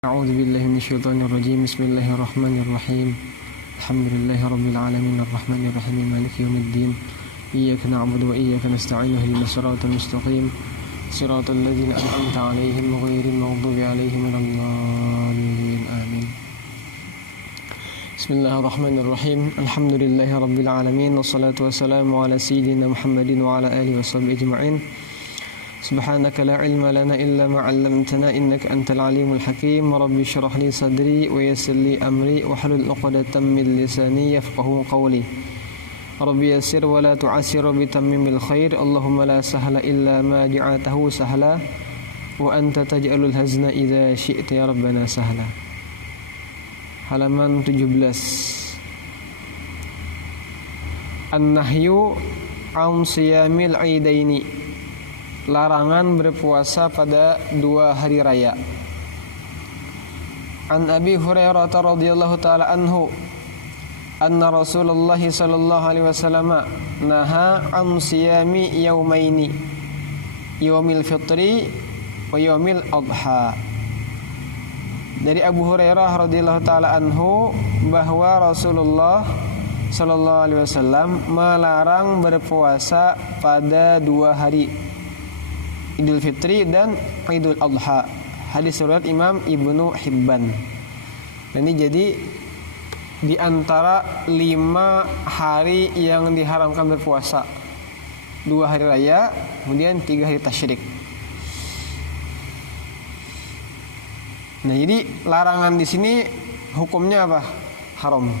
أعوذ بالله من الشيطان الرجيم. بسم الله الرحمن الرحيم. الحمد لله رب العالمين الرحمن الرحيم مالك يوم الدين. إياك نعبد وإياك نستعين اهدنا الصراط المستقيم صراط الذين أنعمت عليهم غير المغضوب عليهم ولا الضالين آمين. بسم الله الرحمن الرحيم. الحمد لله رب العالمين والصلاة والسلام على سيدنا محمد وعلى آله وصحبه أجمعين. سبحانك لا علم لنا إلا ما علمتنا إنك أنت العليم الحكيم. رب اشرح لي صدري ويسر لي أمري واحلل عقدة من لساني يفقهوا قولي. رب يسر ولا تعسر بتمم الخير. اللهم لا سهل إلا ما جعلته سهلا وأنت تجعل الحزن إذا شئت يا ربنا سهلا. Halaman 17. An-nahyu an siyamil aidaini, larangan berpuasa pada dua hari raya. An Abi Hurairah radhiyallahu taala anhu anna Rasulullah sallallahu alaihi wasallam naha an siyami yaumaini, yaumil fitri wa yaumil adha. Dari Abu Hurairah radhiyallahu taala anhu bahwa Rasulullah sallallahu alaihi wasallam melarang berpuasa pada dua hari, Idul Fitri dan Idul Adha. Hadis riwayat Imam Ibnu Hibban. Ini jadi di antara 5 hari yang diharamkan berpuasa. 2 hari raya, kemudian 3 hari tasyrik. Nah, jadi larangan di sini hukumnya apa? Haram.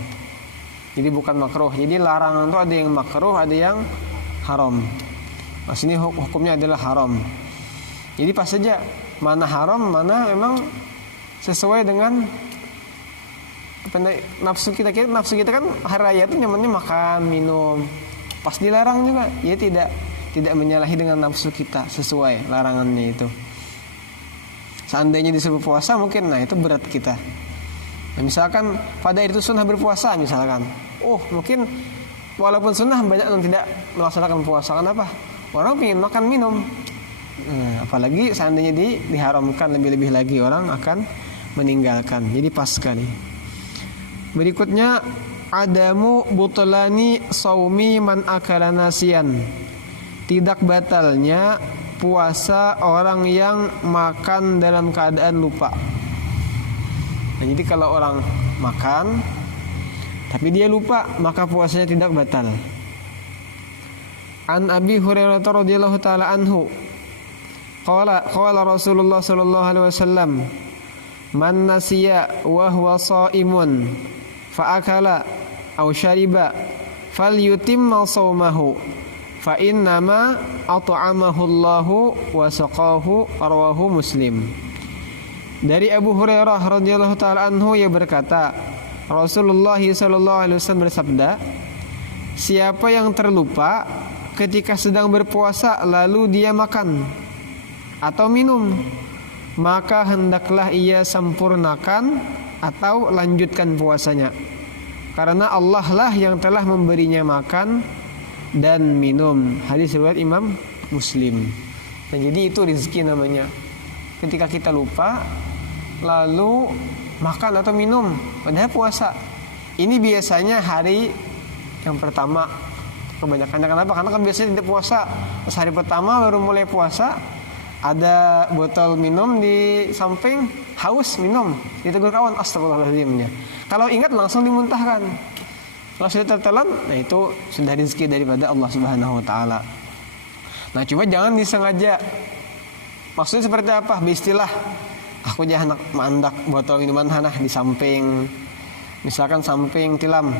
Jadi bukan makruh. Jadi larangan itu ada yang makruh, ada yang haram. Nah, sini hukumnya adalah haram. Jadi pas saja mana haram, mana memang sesuai dengan nafsu kita. Nafsu kita kan hari raya itu nyamannya makan, minum. Pas dilarang juga, ya tidak menyalahi dengan nafsu kita, sesuai larangannya itu. Seandainya disuruh puasa mungkin, nah itu berat kita. Nah, misalkan pada itu sunnah berpuasa misalkan. Mungkin walaupun sunnah banyak yang tidak melaksanakan puasa. Kenapa? Orang ingin makan minum. Apalagi seandainya diharamkan, lebih-lebih lagi orang akan meninggalkan. Jadi pas sekali. Berikutnya, adamu butlani saumi man akala nasiyan. Tidak batalnya puasa orang yang makan dalam keadaan lupa. Nah, jadi kalau orang makan tapi dia lupa, maka puasanya tidak batal. An Abi Hurairah radhiyallahu taala anhu qala Rasulullah sallallahu alaihi wasallam, man nasiya wa huwa shaimun fa akala aw syariba falyutimma shaumahu fa innama at'amahu Allahu wa saqahu, rawahu Muslim. Dari Abu Hurairah radhiyallahu taala anhu, ia berkata, Rasulullah sallallahu alaihi wasallam bersabda, siapa yang terlupa ketika sedang berpuasa lalu dia makan atau minum, maka hendaklah ia sempurnakan atau lanjutkan puasanya, karena Allah lah yang telah memberinya makan dan minum. Hadis riwayat Imam Muslim. Nah, jadi itu rezeki namanya. Ketika kita lupa lalu makan atau minum padahal puasa. Ini biasanya hari yang pertama kebanyakannya. Kenapa? Karena kan biasanya tidak puasa. Pas hari pertama baru mulai puasa, ada botol minum di samping, haus minum, ditegur kawan, astagfirullahaladzim. Kalau ingat langsung dimuntahkan. Kalau sudah tertelan, nah itu sudah rezeki daripada Allah Subhanahu wa taala. Nah, coba jangan disengaja. Maksudnya seperti apa? Beristilah, aku jangan mandak botol minuman hanah di samping. Misalkan samping tilam.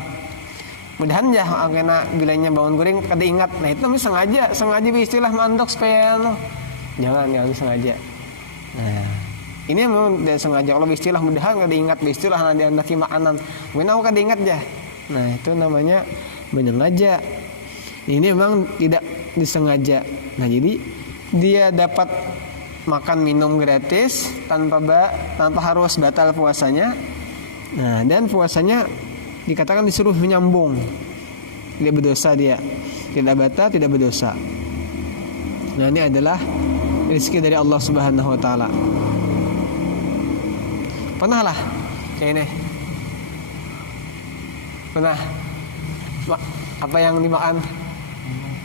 Mudahan ya kena bilanya bangun goreng kada ingat. Nah, itu namanya sengaja beristilah mandok supaya jangan sengaja. Nah, ini memang tidak sengaja. Kalau beristilah mudahan kada ingat, beristilah nanti andaki makanan. Mungkin aku kada ingat ya. Nah, itu namanya menyengaja. Ini memang tidak disengaja. Nah, jadi dia dapat makan minum gratis tanpa harus batal puasanya. Nah, dan puasanya dikatakan disuruh menyambung. Tidak berdosa dia. Tidak batal, tidak berdosa. Nah, ini adalah rezeki dari Allah Subhanahu wa taala. Pernah lah kayak ini. Pernah. Apa yang dimakan?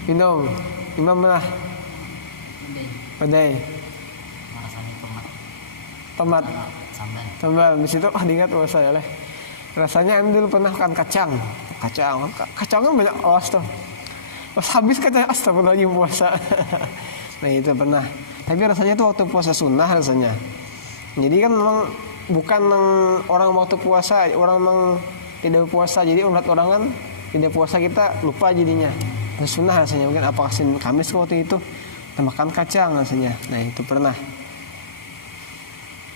Minum. Imam pernah? Pedai. Rasanya Tomat. Sambal. Di situ diingat saya oleh. Rasanya dulu pernah makan kacang. Kacangnya banyak awas tuh. Pas habis kacang astagfirullahaladzim puasa. Nah itu pernah. Tapi rasanya itu waktu puasa sunnah rasanya. Jadi kan memang bukan orang waktu puasa, orang memang tidak puasa. Jadi orang kan tidak puasa kita lupa jadinya. Sunnah rasanya mungkin apa Kamis waktu itu makan kacang rasanya. Nah itu pernah.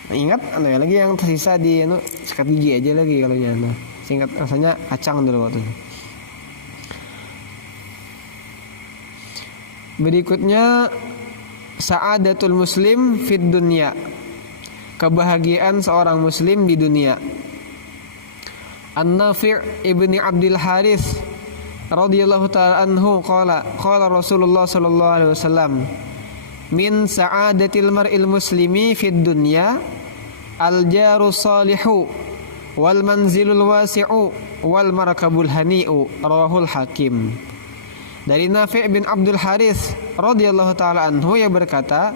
Nah, ingat lagi yang tersisa di sikat gigi aja lagi kalau ya. Ingat rasanya kacang dulu waktu itu. Berikutnya sa'adatul muslim fid dunya. Kebahagiaan seorang muslim di dunia. An-Nafi' ibni Abdul Harith radhiyallahu ta'ala anhu qala Rasulullah sallallahu alaihi wasallam min sa'adatil mar'il muslimi fid dunya al-jaru salihu wal manzilul wasi'u wal markabul hani'u rawahul Hakim. Dari Nafi' bin Abdul Harith radhiyallahu taala anhu yang berkata,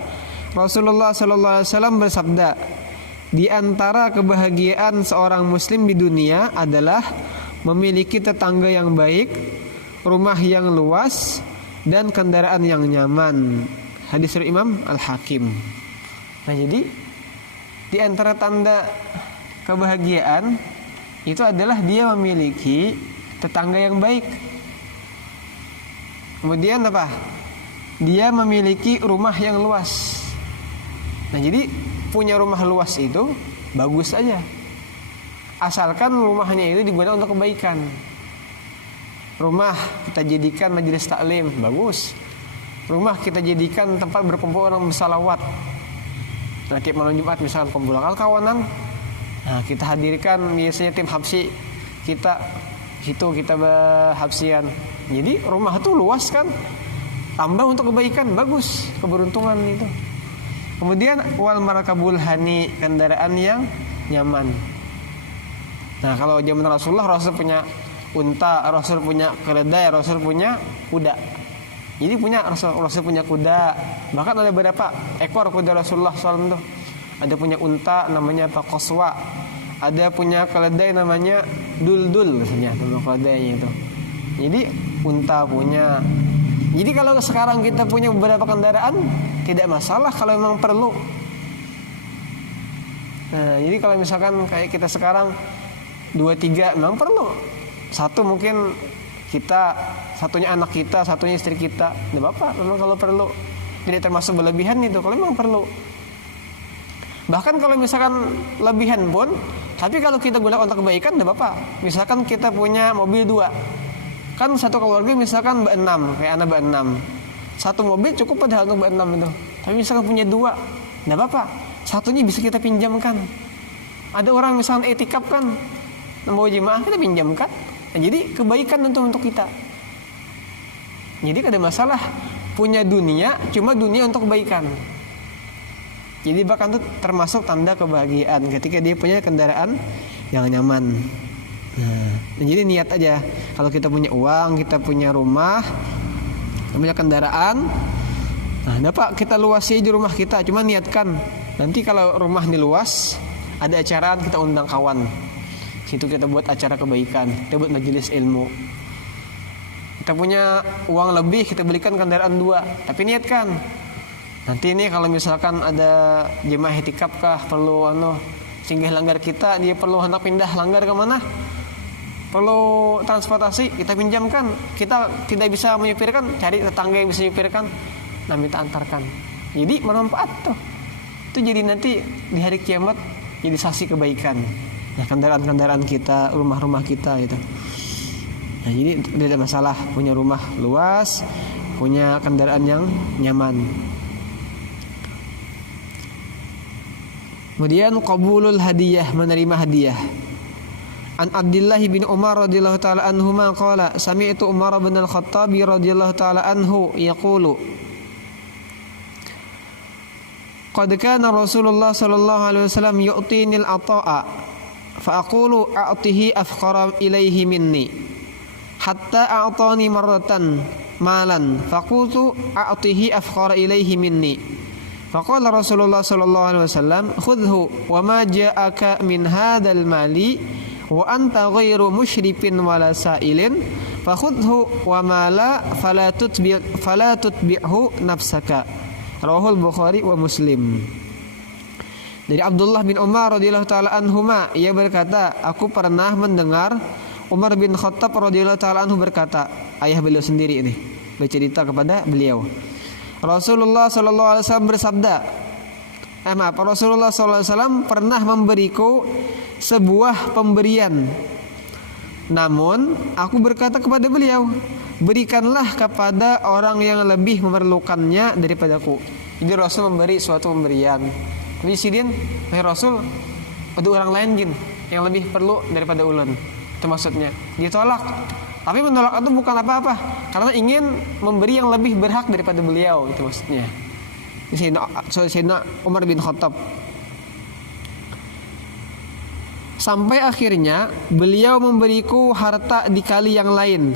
Rasulullah sallallahu alaihi wasallam bersabda, di antara kebahagiaan seorang muslim di dunia adalah memiliki tetangga yang baik, rumah yang luas dan kendaraan yang nyaman. Hadis riwayat Imam Al-Hakim. Nah, jadi di antara tanda kebahagiaan itu adalah dia memiliki tetangga yang baik. Kemudian apa? Dia memiliki rumah yang luas. Nah, jadi punya rumah luas itu bagus aja. Asalkan rumahnya itu digunakan untuk kebaikan. Rumah kita jadikan majelis taklim, bagus. Rumah kita jadikan tempat berkumpul orang bersalawat. Nah, tiap malam Jumat misalkan kumpul kawanan, nah kita hadirkan biasanya tim habsi kita berhabsian. Jadi rumah itu luas kan, tambah untuk kebaikan, bagus, keberuntungan itu. Kemudian wal marakabul hani, kendaraan yang nyaman. Nah, kalau zaman Rasul punya unta, Rasul punya keledai, Rasul punya kuda. Jadi Rasul punya kuda. Bahkan ada beberapa ekor kuda Rasulullah SAW tuh. Ada punya unta namanya Qaswa. Ada punya keledai namanya Duldul misalnya, nama keledainya itu. Jadi unta punya. Jadi kalau sekarang kita punya beberapa kendaraan tidak masalah kalau memang perlu. Nah, jadi kalau misalkan kayak kita sekarang 2-3 memang perlu. Satu mungkin kita, satunya anak kita, satunya istri kita. Tidak apa-apa, memang kalau perlu. Tidak termasuk berlebihan itu kalau memang perlu. Bahkan kalau misalkan lebihan pun, tapi kalau kita gunakan untuk kebaikan tidak apa-apa. Misalkan kita punya mobil 2. Kan satu keluarga misalkan ber-6, kayak anak ber-6. Satu mobil cukup padahal untuk ber-6 itu. Tapi misalkan punya 2, tidak apa-apa. Satunya bisa kita pinjamkan. Ada orang misalkan etikaf kan, mau jemaah kita pinjamkan. Nah, jadi kebaikan untuk kita. Jadi tidak ada masalah punya dunia, cuma dunia untuk kebaikan. Jadi bahkan itu termasuk tanda kebahagiaan ketika dia punya kendaraan yang nyaman. Nah, jadi niat aja. Kalau kita punya uang, kita punya rumah, kita punya kendaraan, nah dapat kita luasi aja rumah kita. Cuma niatkan nanti kalau rumah ini luas, ada acara kita undang kawan. Situ kita buat acara kebaikan, kita buat majelis ilmu. Kita punya uang lebih, kita belikan kendaraan 2. Tapi niatkan nanti ini kalau misalkan ada jemaah itikaf kah perlu singgah langgar kita, dia perlu hendak pindah langgar ke mana? Perlu transportasi, kita pinjamkan. Kita tidak bisa menyupirkan, cari tetangga yang bisa menyupirkan, nah minta antarkan. Jadi bermanfaat tuh. Itu jadi nanti di hari kiamat jadi saksi kebaikan. Nah, kendaraan-kendaraan kita, rumah-rumah kita gitu. Nah, jadi tidak ada masalah punya rumah luas, punya kendaraan yang nyaman. Kemudian qabulul hadiyah, menerima hadiah. An Abdullah bin Umar radhiyallahu taala anhuma qala sami'tu Umar bin Al-Khattab radhiyallahu taala anhu yaqulu qad kana Rasulullah sallallahu alaihi wasallam yu'tinil ata'a fa aqulu a'tihi afqara ilaihi minni hatta a'tani marratan malan faqultu a'tihi afqara ilaihi minni faqala Rasulullah sallallahu alaihi wasallam khudhu wa ma ja'aka min hadzal mali wa anta ghairu musyrifin wala sa'ilin fakhudhu wa ma la fala tutbi'hu nafsaka. Rawahul Bukhari wa Muslim. Dari Abdullah bin Umar radhiyallahu taala anhuma, ia berkata, aku pernah mendengar Umar bin Khattab radhiyallahu taala anhu berkata, ayah beliau sendiri ini bercerita kepada beliau. Rasulullah sallallahu alaihi wasallam bersabda, Rasulullah sallallahu alaihi wasallam pernah memberiku sebuah pemberian. Namun aku berkata kepada beliau, berikanlah kepada orang yang lebih memerlukannya daripadaku. Jadi Rasul memberi suatu pemberian. Tapi sidin, Rasul ada orang lain gin yang lebih perlu daripada ulun. Itu maksudnya. Ditolak. Tapi menolak itu bukan apa-apa, karena ingin memberi yang lebih berhak daripada beliau. Itu maksudnya. Sayyidina Umar bin Khattab. Sampai akhirnya beliau memberiku harta di kali yang lain.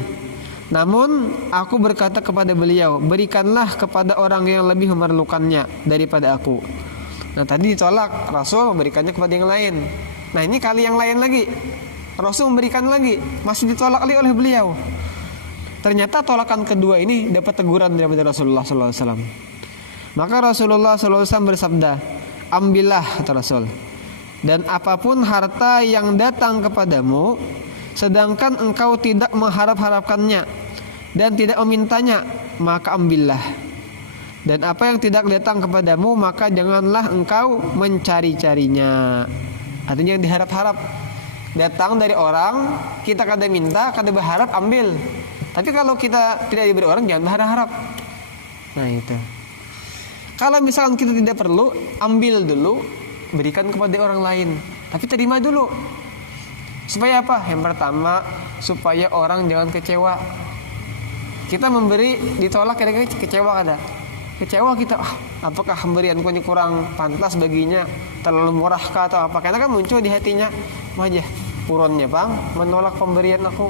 Namun aku berkata kepada beliau, berikanlah kepada orang yang lebih memerlukannya daripada aku. Nah tadi ditolak, Rasul memberikannya kepada yang lain. Nah ini kali yang lain lagi, Rasul memberikan lagi, masih ditolak lagi oleh beliau. Ternyata tolakan kedua ini dapat teguran daripada Rasulullah SAW. Maka Rasulullah SAW bersabda, ambillah, kata Rasul, dan apapun harta yang datang kepadamu, sedangkan engkau tidak mengharap-harapkannya dan tidak memintanya, maka ambillah. Dan apa yang tidak datang kepadamu, maka janganlah engkau mencari-carinya. Artinya yang diharap-harap datang dari orang, kita kada minta, kada berharap, ambil. Tapi kalau kita tidak diberi orang, jangan berharap. Nah itu. Kalau misalkan kita tidak perlu, ambil dulu, berikan kepada orang lain. Tapi terima dulu. Supaya apa? Yang pertama, supaya orang jangan kecewa. Kita memberi, ditolak, kira-kira kecewa kada? Kecewa kita, apakah pemberianku ini kurang pantas baginya, terlalu murah kah atau apa? Karena kan muncul di hatinya, wajah uronnya bang, menolak pemberian aku.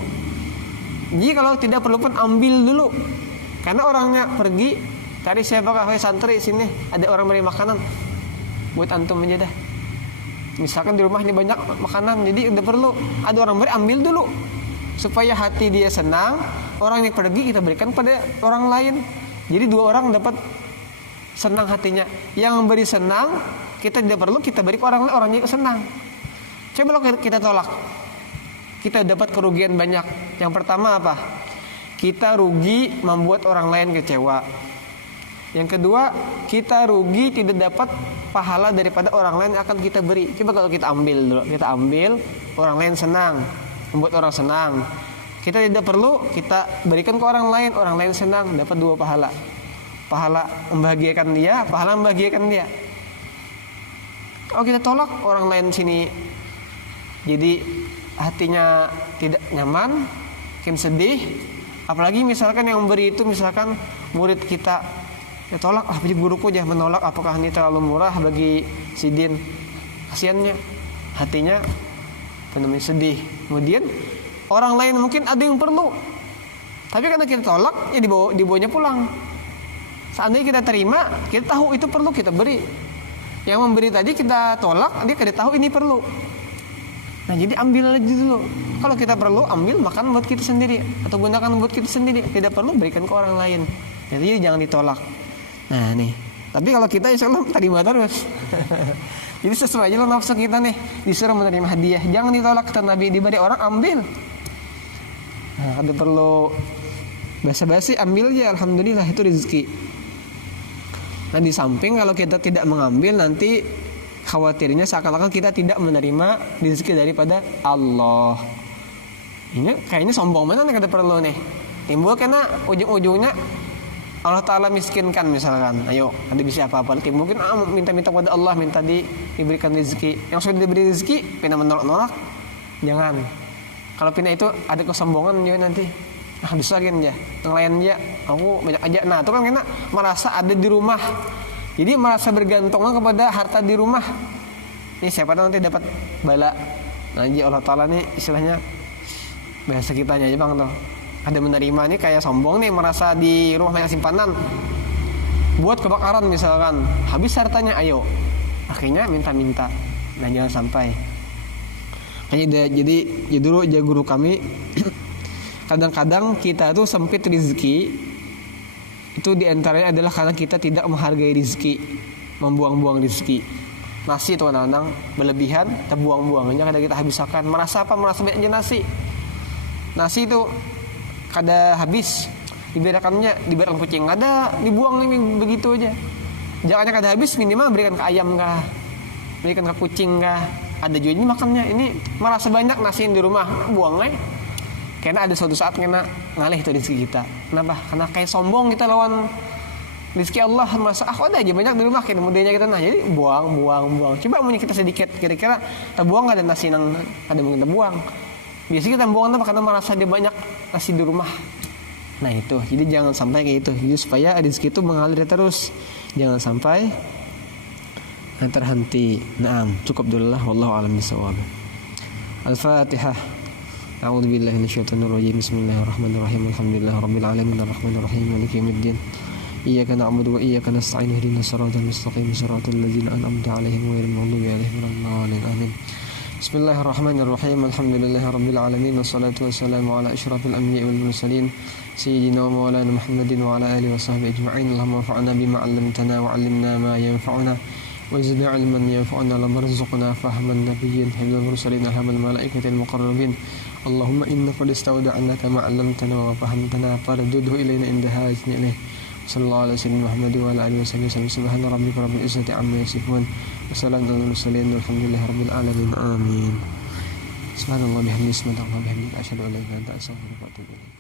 Jadi kalau tidak perlu pun ambil dulu. Karena orangnya pergi, cari siapakah santri sini, ada orang beri makanan buat antum aja dah. Misalkan di rumah ini banyak makanan, jadi udah perlu ada orang beri, ambil dulu supaya hati dia senang. Orang yang pergi kita berikan pada orang lain. Jadi dua orang dapat senang hatinya. Yang memberi senang, kita tidak perlu, kita beri ke orang lain, orangnya senang. Coba kalau kita tolak, kita dapat kerugian banyak. Yang pertama apa? Kita rugi membuat orang lain kecewa. Yang kedua, kita rugi tidak dapat pahala daripada orang lain yang akan kita beri. Coba kalau kita ambil dulu, kita ambil, orang lain senang, membuat orang senang. Kita tidak perlu, kita berikan ke orang lain senang, dapat dua pahala. Pahala membahagiakan dia, pahala membahagiakan dia. Oh kita tolak, orang lain sini jadi hatinya tidak nyaman, mungkin sedih. Apalagi misalkan yang memberi itu misalkan murid kita, ya tolak, jadi guruku aja menolak, apakah ini terlalu murah bagi Sidin? Kasiannya, hatinya penuh sedih. Kemudian orang lain mungkin ada yang perlu, tapi karena kita tolak, ya dibawanya pulang. Seandainya kita terima, kita tahu itu perlu, kita beri. Yang memberi tadi kita tolak, dia kada tahu ini perlu. Nah jadi ambil aja dulu. Kalau kita perlu, ambil, makan buat kita sendiri, atau gunakan buat kita sendiri. Tidak perlu, berikan ke orang lain. Jadi jangan ditolak. Nah nih, tapi kalau kita insya Allah terima terus. Jadi sesuai aja nafsu kita nih, disuruh menerima hadiah, jangan ditolak. Kata Nabi, diberi orang ambil. Nah kada perlu basa-basi, ambil aja, alhamdulillah itu rezeki. Nah di samping kalau kita tidak mengambil, nanti khawatirnya seakan-akan kita tidak menerima rezeki daripada Allah. Ini kayaknya sombong mana nih, kada perlu nih. Timbul karena ujung-ujungnya Allah Ta'ala miskinkan misalkan. Ayo, ada bisa apa-apa. Mungkin minta-minta kepada Allah, minta diberikan rezeki. Yang sudah diberi rezeki, pina menolak-nolak. Jangan. Kalau pina itu ada kesombongan juga nanti. Nah bisa kan aja, yang lain aja, aku banyak aja. Nah itu kan kena merasa ada di rumah, Jadi merasa bergantungan kepada harta di rumah. Ini siapa tahu nanti dapat bala. Nah, jadi Allah Ta'ala nih istilahnya bahasa kitanya aja bang tuh. Ada menerima nih kayak sombong nih, merasa di rumah banyak simpanan. Buat kebakaran misalkan, habis hartanya, ayo. Akhirnya minta-minta. Nah, jangan sampai. Jadi dulu guru kami kadang-kadang kita tuh sempit rezeki. Itu diantaranya adalah karena kita tidak menghargai rezeki, membuang-buang rezeki. Nasi itu kadang-kadang berlebihan, kita buang-buangnya, kadang kita habiskan. Merasa apa? Merasa banyak nasi. Nasi itu kada habis, diberikan kucing, ada dibuang ini begitu aja. Jangannya kada habis, minimal berikan ke ayam kah, berikan ke kucing kah. Ada juga ini makannya, ini merasa banyak nasi di rumah, buang aja. Karena ada suatu saat kena ngalih itu rezeki kita. Kenapa? Karena kayak sombong kita lawan rezeki Allah, merasa ada aja banyak di rumah, kayak mudahnya kita. Nah, jadi buang. Coba punya kita sedikit, kira-kira kita buang ada nasi yang ada mungkin kita buang. Biasanya kita buang apa? Karena merasa dia banyak nasi di rumah. Nah itu, jadi jangan sampai kayak itu. Jadi supaya rezeki itu mengalir terus, jangan sampai terhenti. Naam, cukup dulu lah. Wallahu a'lam bishawab. Al-Fatihah. A'udzu billahi minasyaitonir rajim. Bismillahirrahmanirrahim. Alhamdulillahirabbil alamin arrahmanir rahim maliki yaumiddin. Iyyaka na'budu wa iyyaka nasta'in ihdinas siratal mustaqim siratal ladzina an'amta 'alaihim ghairil maghdubi 'alaihim waladdallin. Amin. Bismillahirrahmanirrahim. Alhamdulillahirabbil alamin wassalatu wassalamu ala asyrafil anbiya'i wal mursalin sayyidina wa maulana Muhammadin wa ala alihi washabbihi ajma'in. Allahumma anfa'na bima 'allamtana wa 'allimna ma yanfa'una وزدنا علما ينفعنا لما رزقنا فهم النبيين حفظ المرسلين هم الملائكة المقربين اللهم إنا قد استودعناك ما علمتنا وفهمتنا فردده إلينا عند حاجتنا إليه صلى الله على سيدنا محمد وعلى آله وصحبه وسلم سبحان ربك رب العزة عما يصفون وسلام على المرسلين والحمد لله رب العالمين آمين سبحان الله بحمده سبحان الله بحمده أشهد أن لا إله إلا أنت أستغفرك وأتوب إليك